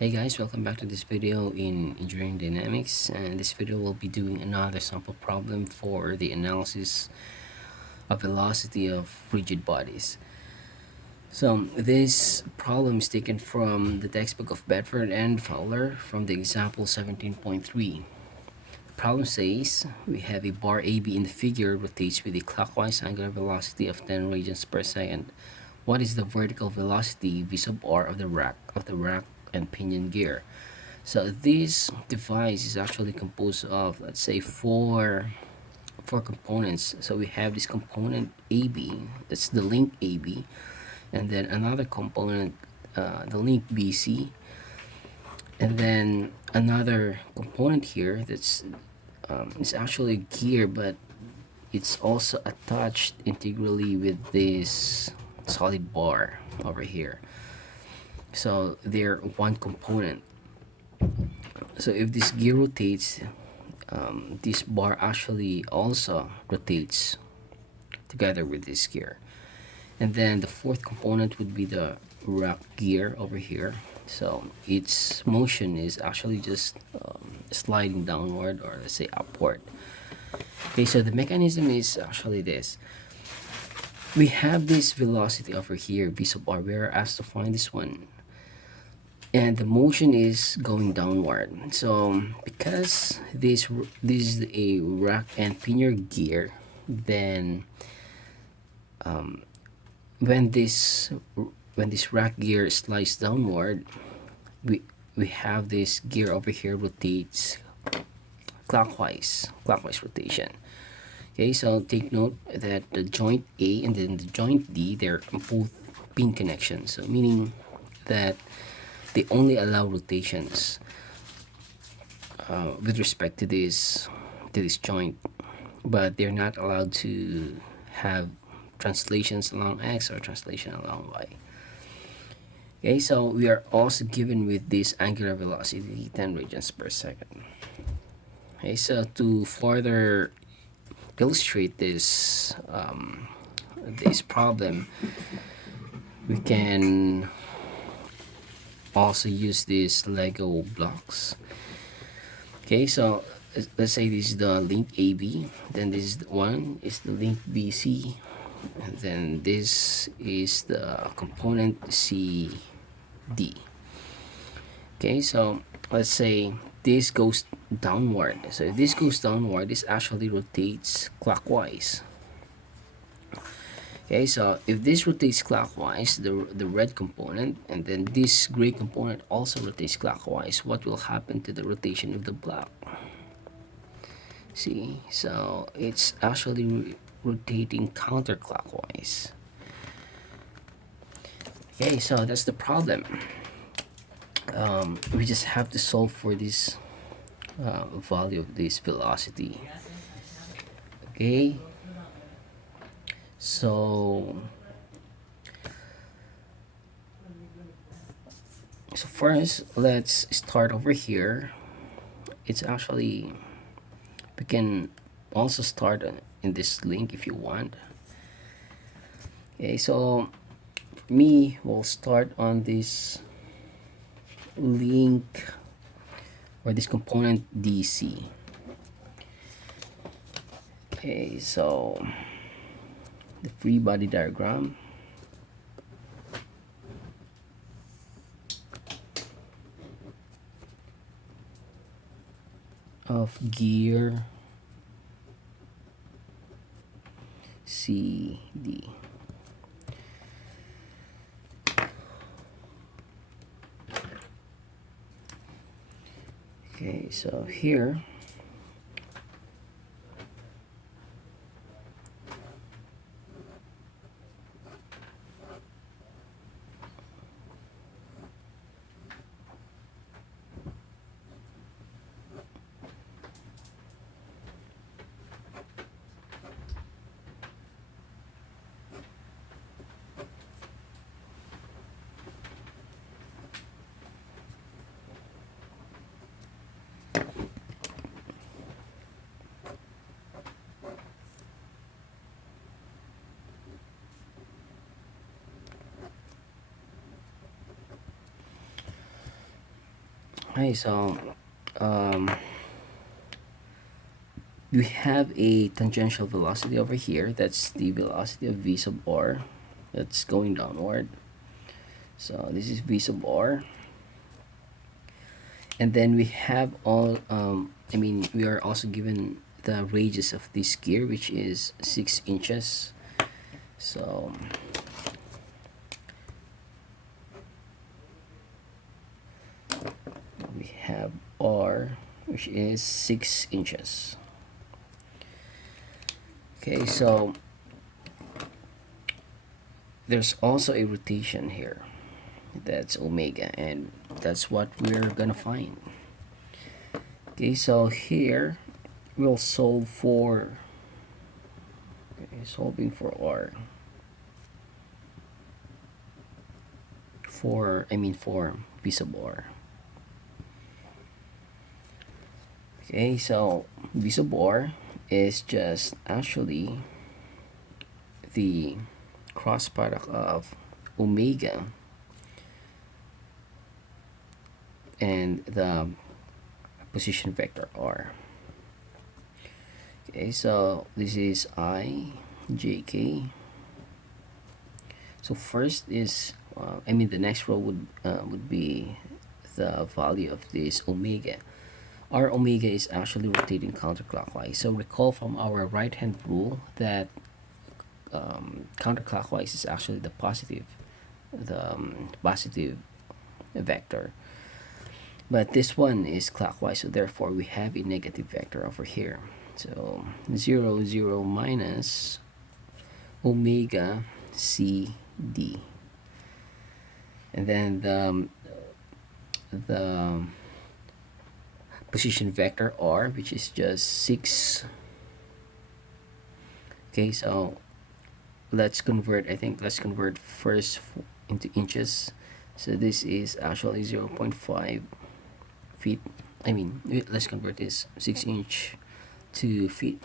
Hey guys, welcome back to this video in engineering dynamics, and this video will be doing another sample problem for the analysis of velocity of rigid bodies. So this problem is taken from the textbook of Bedford and Fowler from the example 17.3. The problem says we have a bar AB in the figure rotates with a clockwise angular velocity of 10 radians per second. What is the vertical velocity v sub r of the rack and pinion gear? So this device is actually composed of, let's say, four components. So we have this component AB, that's the link AB, and then another component, the link BC, and then another component here that's is actually gear, but it's also attached integrally with this solid bar over here. So they're one component. So if this gear rotates, this bar actually also rotates together with this gear. And then the fourth component would be the rack gear over here. So its motion is actually just sliding downward, or let's say upward. Okay, so the mechanism is actually this. We have this velocity over here, v sub r. We are asked to find this one, and the motion is going downward. So because this is a rack and pinion gear, then when this rack gear slides downward, we have this gear over here rotates clockwise rotation. Okay, so take note that the joint A and then the joint D, they're both pin connections, so meaning that they only allow rotations with respect to this joint, but they're not allowed to have translations along X or translation along Y. Okay, so we are also given with this angular velocity 10 radians per second. Okay, so to further illustrate this problem, we can also use these Lego blocks. Okay, so let's say this is the link AB, then this one is the link BC, and then this is the component CD. Okay, so let's say this goes downward. So if this goes downward, this actually rotates clockwise. Okay, so if this rotates clockwise, the red component, and then this gray component also rotates clockwise, what will happen to the rotation of the block? See, so it's actually rotating counterclockwise. Okay, so that's the problem. We just have to solve for this value of this velocity. Okay, so first, let's start over here. It's actually, we can also start in this link if you want. Okay, so me will start on this link or this component DC. Okay, so the free body diagram. Of gear CD. Okay, so here Hi, so um, we have a tangential velocity over here. That's the velocity of v sub r that's going downward. So this is v sub r. And then we have all, we are also given the radius of this gear, which is 6 inches. So we have r, which is 6 inches. Okay, so there's also a rotation here. That's omega, and that's what we're gonna find. Okay, so here we'll solve for, solving for r, for v sub r. Okay, so v sub r is just actually the cross product of omega and the position vector r. Okay, so this is I, j, k. So first is, the next row would be the value of this omega. Our omega is actually rotating counterclockwise. So recall from our right hand rule that counterclockwise is actually the positive vector. But this one is clockwise, so therefore we have a negative vector over here. So 0, 0 minus omega c d. And then the position vector r, which is just 6. Okay, so let's convert first into inches. So this is actually 0.5 feet. Let's convert this 6 inch to feet.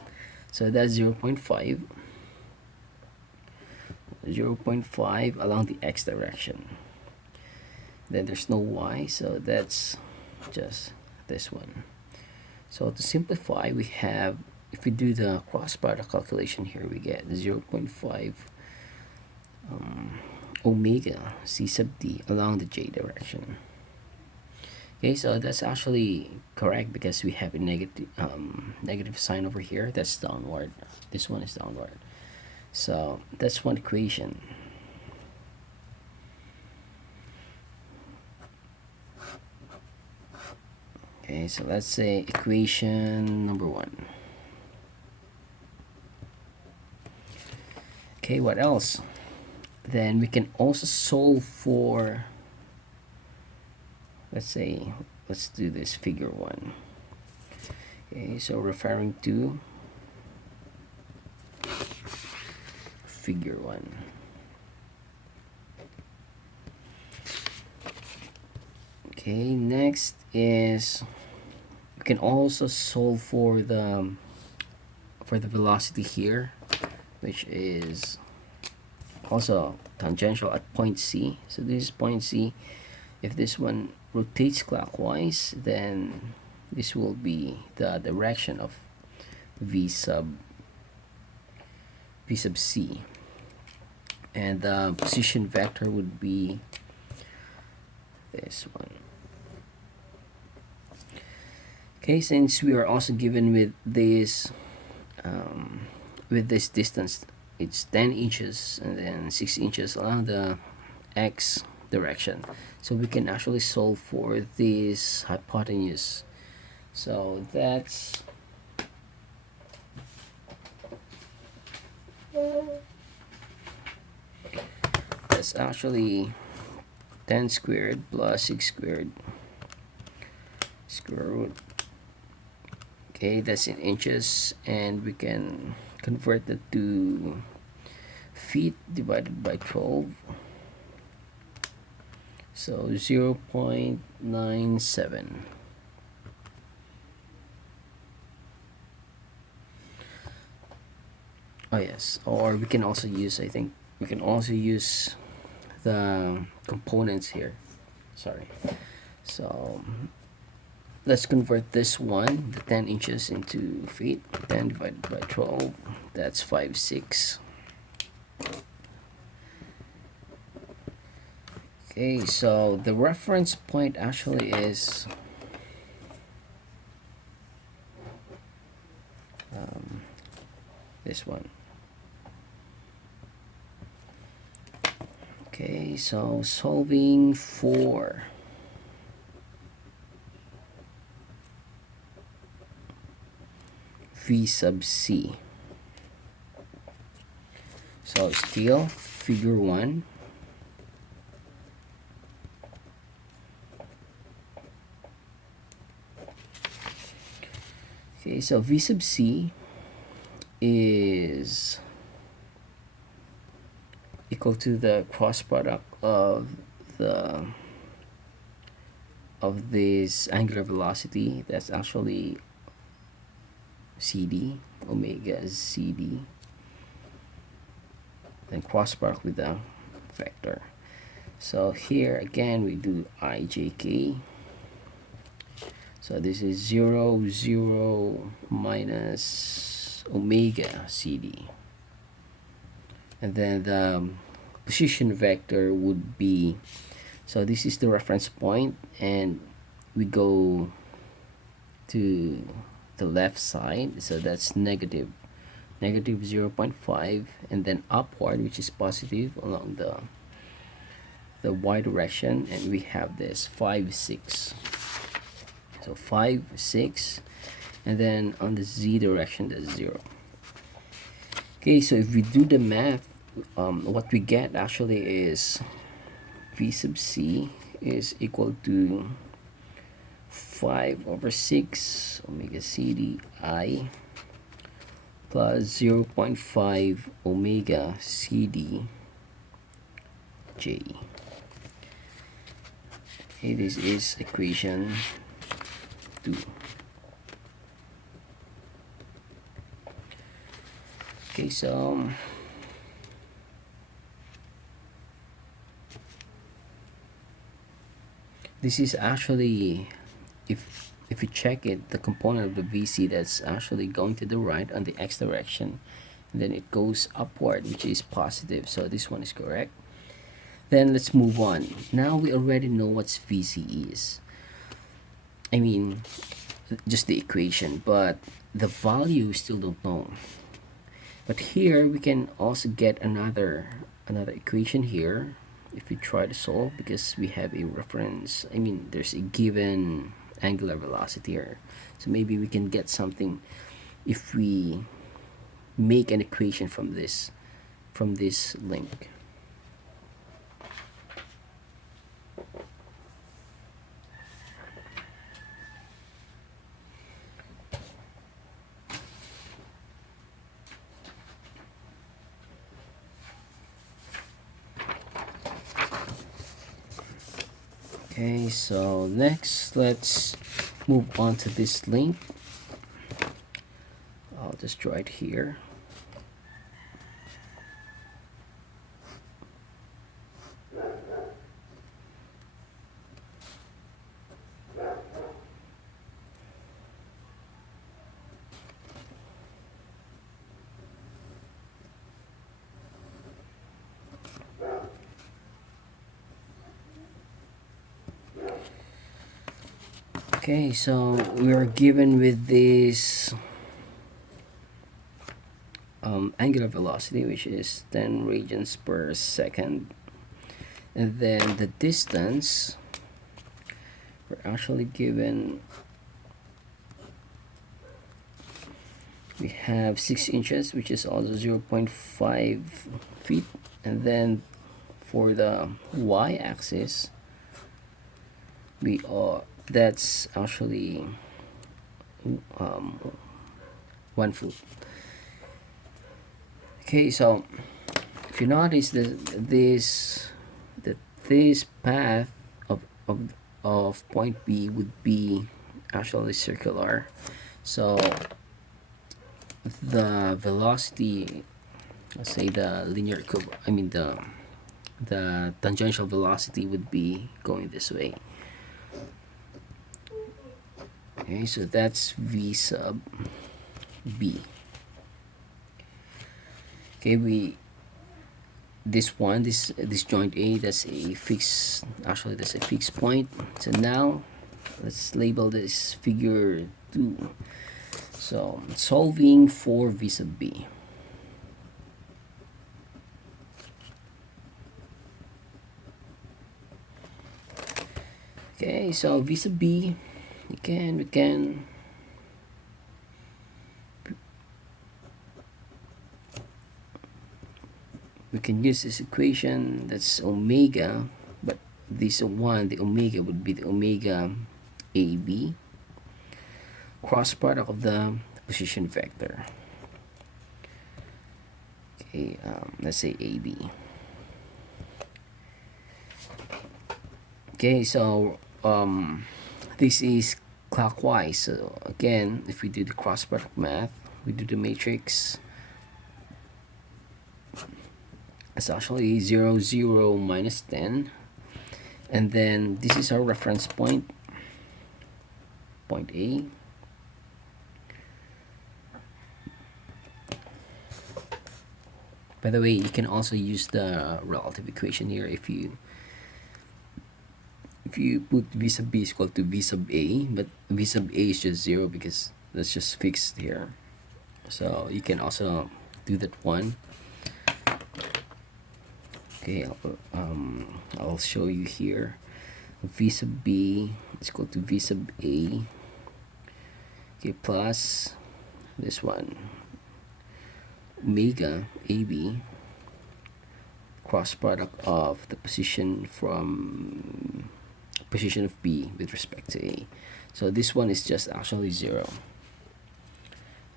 So that's 0.5 along the x direction. Then there's no y, so that's just this one. So to simplify, we have, if we do the cross product calculation here, we get 0.5 omega c sub d along the j direction. Okay, so that's actually correct because we have a negative sign over here. That's downward. This one is downward. So that's one equation. Okay, so let's say equation number 1. Okay, what else? Then we can also solve for, let's do this figure 1. Okay, so referring to figure 1. Okay, next is we can also solve for the velocity here, which is also tangential at point C. So this is point C. If this one rotates clockwise, then this will be the direction of v sub c, and the position vector would be this one. Okay, since we are also given with this distance, it's 10 inches and then 6 inches along the x direction, so we can actually solve for this hypotenuse. So that's actually 10 squared plus 6 squared square root. Okay, that's in inches, and we can convert that to feet divided by 12. So 0.97. Oh yes, or we can also use, the components here. Sorry. So let's convert this one, the 10 inches, into feet. 10 divided by 12, that's 5/6. Okay, so the reference point actually is this one. Okay, so solving for V sub C. So still figure 1. Okay, so V sub C is equal to the cross product of this angular velocity, that's actually CD, omega CD, then cross product with the vector. So here again we do IJK. So this is 0, 0 minus omega CD. And then the position vector would be, so this is the reference point, and we go to the left side, so that's negative 0.5, and then upward, which is positive along the y direction, and we have this 5/6. So 5/6, and then on the z direction, that's 0. Okay, so if we do the math, what we get actually is V sub C is equal to 5/6 omega CD I plus 0.5 omega CD J. Okay, this is equation 2. Okay, so this is actually, if you check it, the component of the VC that's actually going to the right on the x direction, and then it goes upward, which is positive, so this one is correct. Then let's move on. Now we already know what VC is. I mean, just the equation, but the value we still don't know. But here we can also get another equation here if we try to solve, because we have a reference, I mean there's a given angular velocity here, so maybe we can get something if we make an equation from this link. Okay, so next let's move on to this link. I'll just draw it here. Okay, so we are given with this angular velocity, which is 10 radians per second, and then the distance we're actually given, we have 6 inches, which is also 0.5 feet, and then for the y-axis we are, that's actually 1 foot. Okay, so if you notice this path of point B would be actually circular, so the velocity, let's say the linear I mean the tangential velocity would be going this way. Okay, so that's V sub B. Okay, this joint A, that's a fixed, actually that's a fixed point. So now let's label this figure 2. So solving for V sub B. Okay, so V sub B, we can use this equation, that's omega, but this one, the omega would be the omega AB, cross product of the position vector. Okay, let's say AB. Okay, so this is clockwise. So again, if we do the cross product math, we do the matrix. It's actually 0, 0, minus 10. And then this is our reference point, point A. By the way, you can also use the relative equation here if you put V sub B is equal to V sub A, but V sub A is just 0 because that's just fixed here. So you can also do that one. Okay, I'll show you here. V sub B is equal to V sub A. Okay, plus this one, omega AB, cross product of the position from position of B with respect to A. So this one is just actually 0,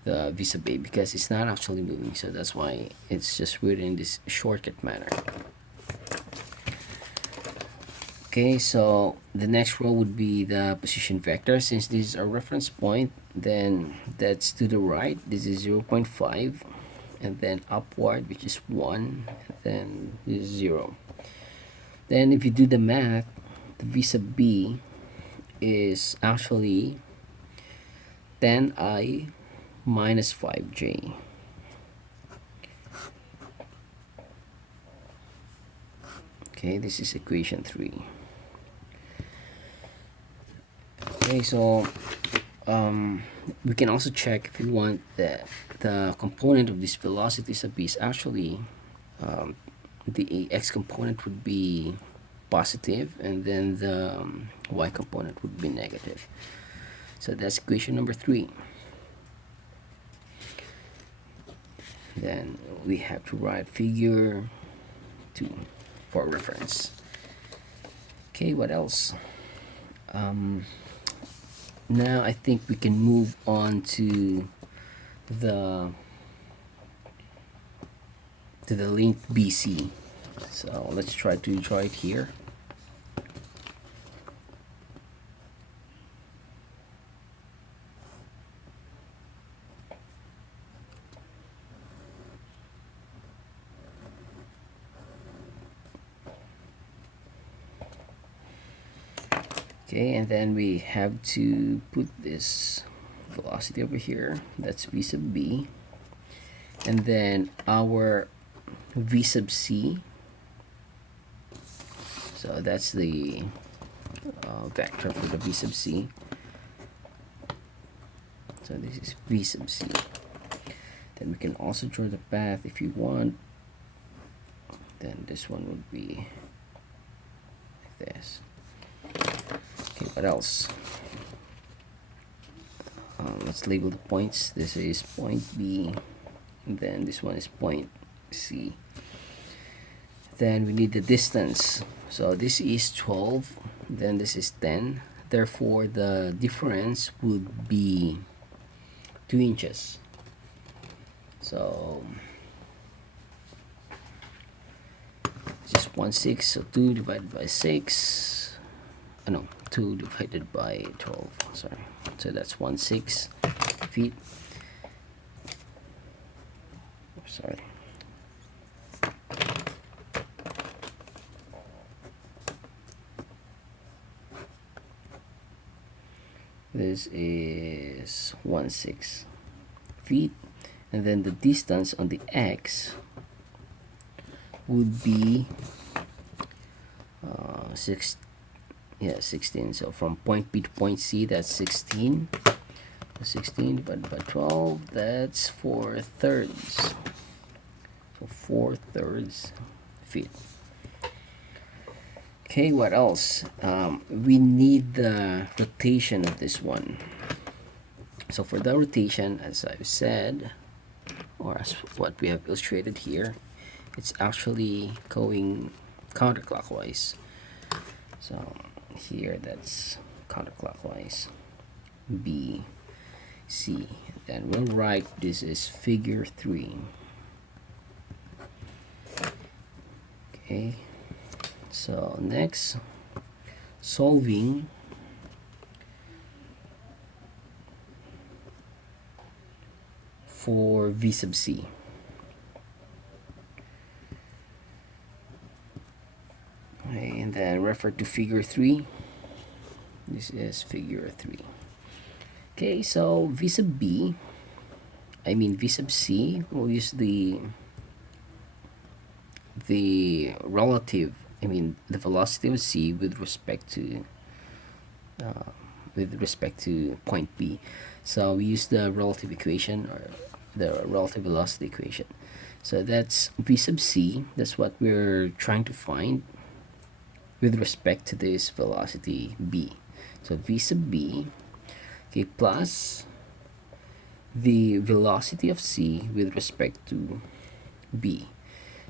the V sub A, because it's not actually moving, so that's why it's just written in this shortcut manner. Okay, so the next row would be the position vector. Since this is our reference point, then that's to the right, this is 0.5, and then upward, which is 1, and then this is 0. Then if you do the math, the V sub B is actually 10I minus 5J. Okay, this is equation 3. Okay, so we can also check if we want that the component of this velocity sub B is actually the x component would be positive, and then the y component would be negative. So that's equation number 3. Then we have to write figure 2 for reference. Okay, what else? Now I think we can move on to the link BC. So let's try to draw it here. Okay, and then we have to put this velocity over here, that's V sub B, and then our V sub C, so that's the vector for the V sub C. So this is V sub C. Then we can also draw the path if you want. Then this one would be like this. Okay, what else? Let's label the points. This is point B, and then this one is point C. Then we need the distance. So this is 12, then this is 10. Therefore, the difference would be 2 inches. So just 1/6, so 2 divided by 6. No, 2 divided by 12. Sorry. So that's 1/6 feet. Sorry. This is 1/6 feet, and then the distance on the x would be 16. So from point B to point C, that's 16. 16 divided by 12, that's 4/3. So 4/3 feet. Okay, what else? We need the rotation of this one. So for the rotation, as I've said, or as what we have illustrated here, it's actually going counterclockwise. So here, that's counterclockwise. B, C. Then we'll write this is figure 3. Okay. So next, solving for V sub C. Okay, and then refer to figure 3. This is figure 3. Okay, so V sub C, we'll use the relative, the velocity of C with respect to point B. So we use the relative equation, or the relative velocity equation. So that's V sub C. That's what we're trying to find with respect to this velocity B. So V sub B, okay, plus the velocity of C with respect to B.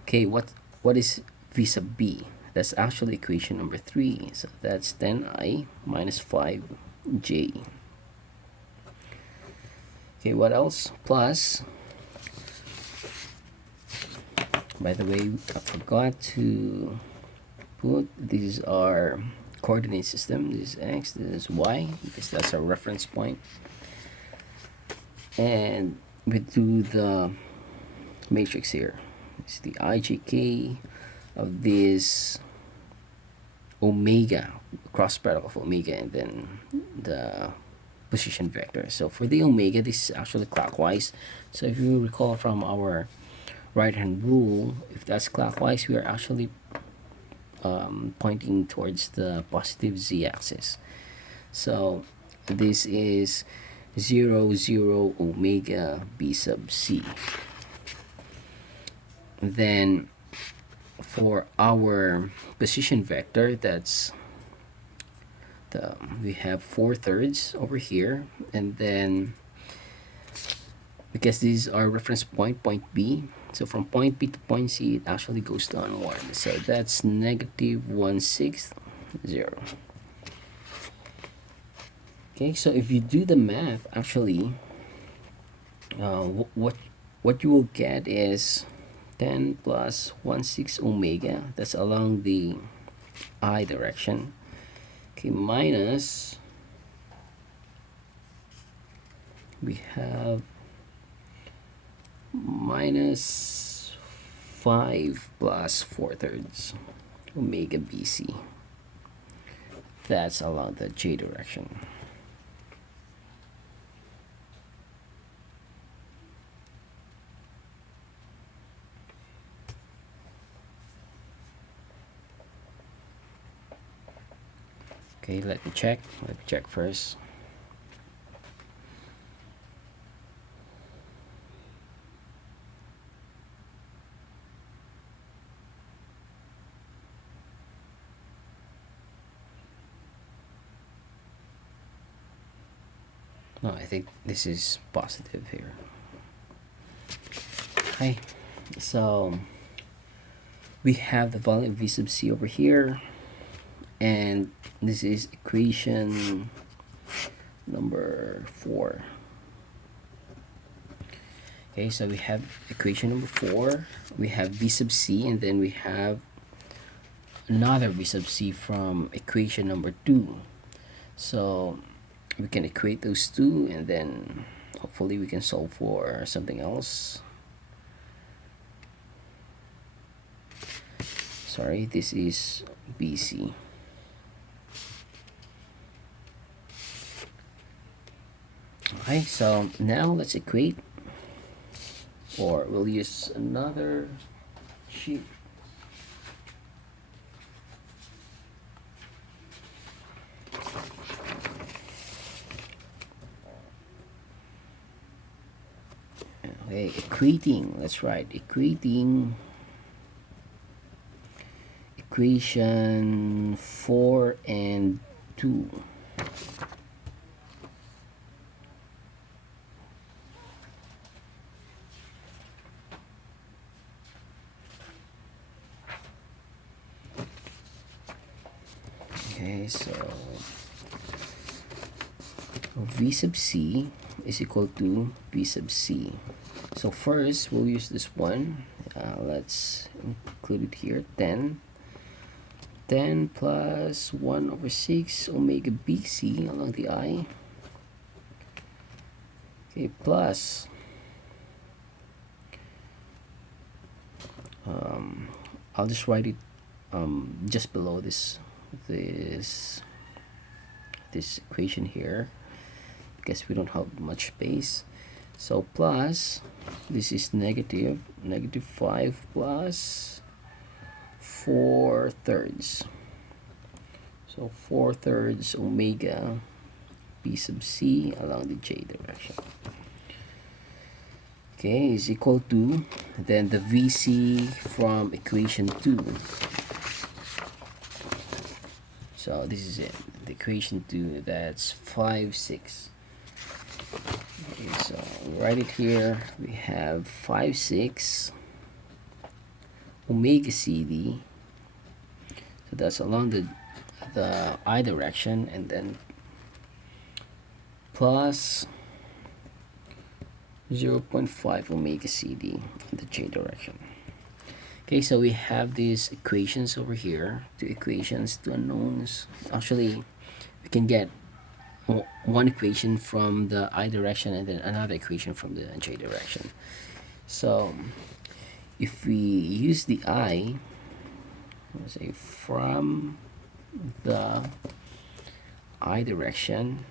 Okay, what is V sub B? That's actually equation number 3. So that's 10I minus 5J. Okay, what else? Plus, by the way, I forgot to put these are coordinate system. This is X, this is Y, because that's our reference point. And we do the matrix here. It's the IJK of this omega, cross product of omega, and then the position vector. So for the omega, this is actually clockwise. So if you recall from our right hand rule, if that's clockwise, we are actually pointing towards the positive z-axis. So this is 0, 0, omega B sub C. Then for our position vector, that's we have 4/3 over here, and then because these are reference point B, so from point B to point C, it actually goes downward. So that's negative 1/6, 0. Okay, so if you do the math, actually, what you will get is 10 plus 1/6 omega. That's along the I direction. Okay, minus, we have minus 5 plus 4/3 omega BC. That's along the J direction. Okay, let me check first. No, I think this is positive here. Okay, so we have the value of V sub C over here, and this is equation number 4. Okay, so we have equation number 4, we have V sub C, and then we have another V sub C from equation number 2. So we can equate those two, and then hopefully we can solve for something else. Sorry, this is BC. Okay, so now let's equate, or we'll use another sheet. Okay, equating, let's write equating equation 4 and 2. Okay, so v sub c is equal to v sub c. So first we'll use this one. Let's include it here. 10 plus 1 over 6 omega bc along the I. Okay, plus I'll just write it just below this equation here, because we don't have much space. So plus, this is negative 5 plus 4/3. So 4/3 omega b sub c along the j direction. Okay, is equal to, then the VC from equation 2. So this is it, the equation 2, that's 5, 6. Okay, so we write it here. We have 5, 6 omega CD. So that's along the I direction, and then plus 0.5 omega CD in the j direction. Okay, so we have these equations over here, two equations, two unknowns. Actually, we can get one equation from the I direction and then another equation from the j direction. So if we use the I, let's say from the I direction,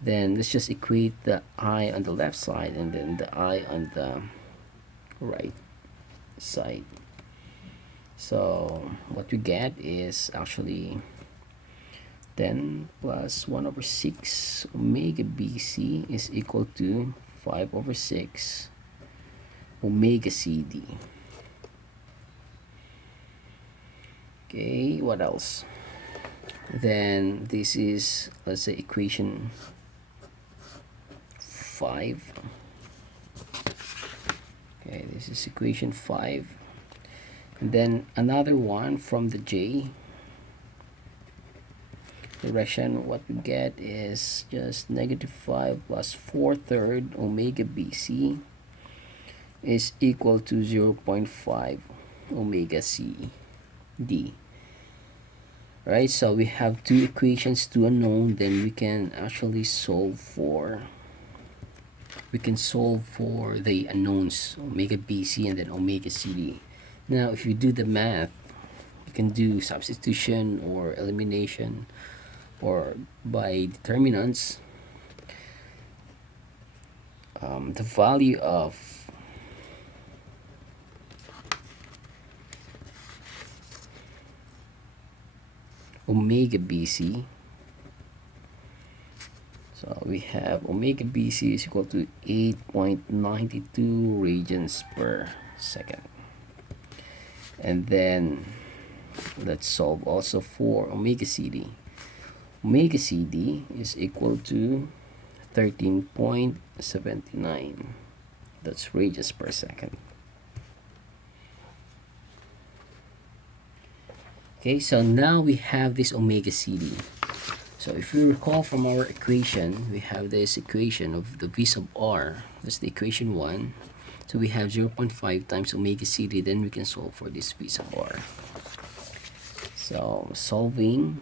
then let's just equate the I on the left side and then the I on the right side. So what we get is actually 10 plus 1 over 6 omega bc is equal to 5 over 6 omega cd. Okay, what else? Then this is, let's say, equation 5. Okay, this is equation 5. And then another one from the j direction. What we get is just negative 5 plus 4/3 omega bc is equal to 0.5 omega cd. Right, so we have two equations, two unknown. Then we can actually solve for the unknowns, omega bc and then omega cd. Now if you do the math, you can do substitution or elimination or by determinants. The value of omega bc, so we have omega bc is equal to 8.92 radians per second. And then let's solve also for omega cd. Omega cd is equal to 13.79, that's radians per second. Okay, so now we have this omega cd. So if you recall from our equation, we have this equation of the v sub r, that's the equation 1. So we have 0.5 times omega cd, then we can solve for this v sub r. So solving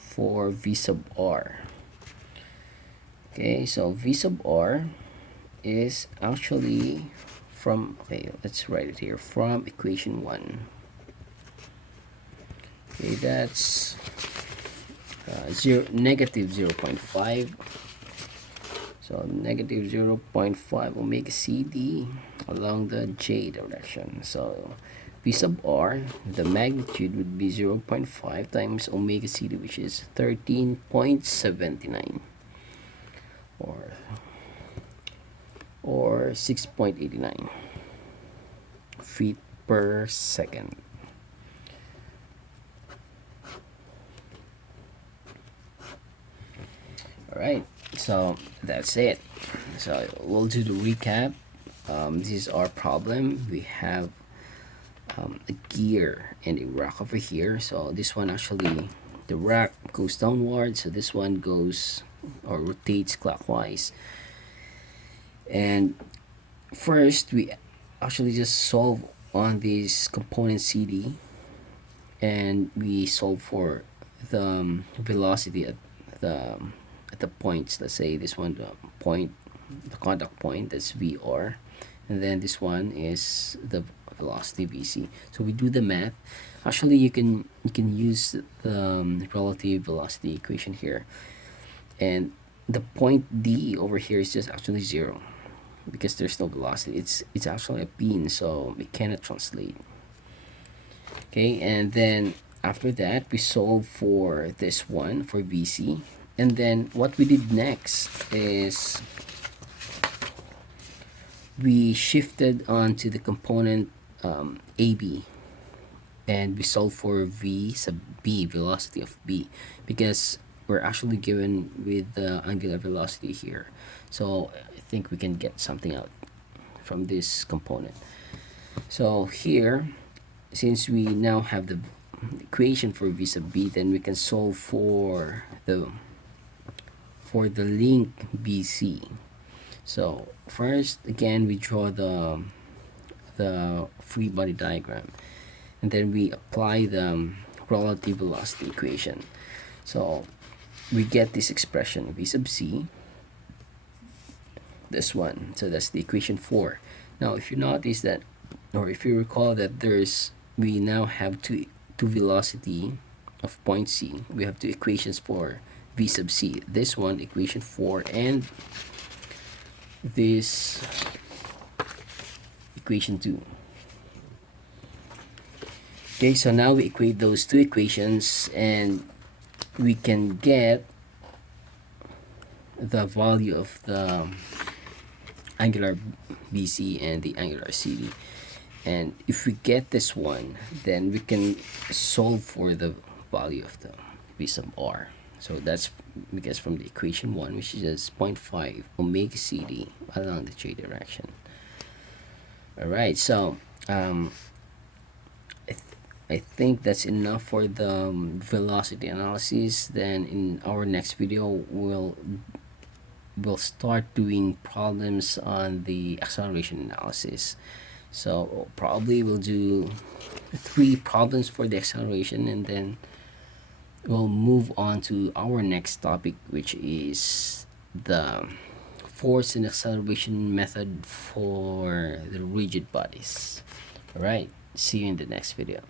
for v sub r. Okay, so v sub r is actually from, okay, let's write it here, from equation 1. Okay, that's negative 0.5. So negative 0.5 omega CD along the J direction. So V sub R, the magnitude would be 0.5 times omega CD, which is 13.79 or 6.89 feet per second. All right, so that's it. So we'll do the recap. This is our problem. We have a gear and a rack over here. So this one actually, the rack goes downward, so this one goes or rotates clockwise. And first we actually just solve on this component CD, and we solve for the velocity the at the points. Let's say this one, the point, the contact point, that's VR, and then this one is the velocity VC. So we do the math. Actually, you can use the relative velocity equation here, and the point D over here is just actually zero because there's no velocity. It's actually a pin, so we cannot translate. Okay, and then after that we solve for this one for VC, and then what we did next is we shifted onto the component AB, and we solve for V sub B, velocity of B, because we're actually given with the angular velocity here. So I think we can get something out from this component. So here, since we now have the equation for V sub B, then we can solve for the link BC. So first, again, we draw the free body diagram, and then we apply the relative velocity equation. So we get this expression V sub C, this one. So that's the equation 4. Now if you notice that, or if you recall that we now have two velocity of point C. We have two equations for V sub C. This one, equation 4, and this equation 2. Okay, so now we equate those two equations, and we can get the value of the angular BC and the angular CD. And if we get this one, then we can solve for the value of the V sub R. So that's because from the equation 1, which is just 0.5 omega CD along the J direction. Alright, so I think that's enough for the velocity analysis. Then in our next video, we'll start doing problems on the acceleration analysis. So probably we'll do 3 problems for the acceleration, and then we'll move on to our next topic, which is the force and acceleration method for the rigid bodies. All right, see you in the next video.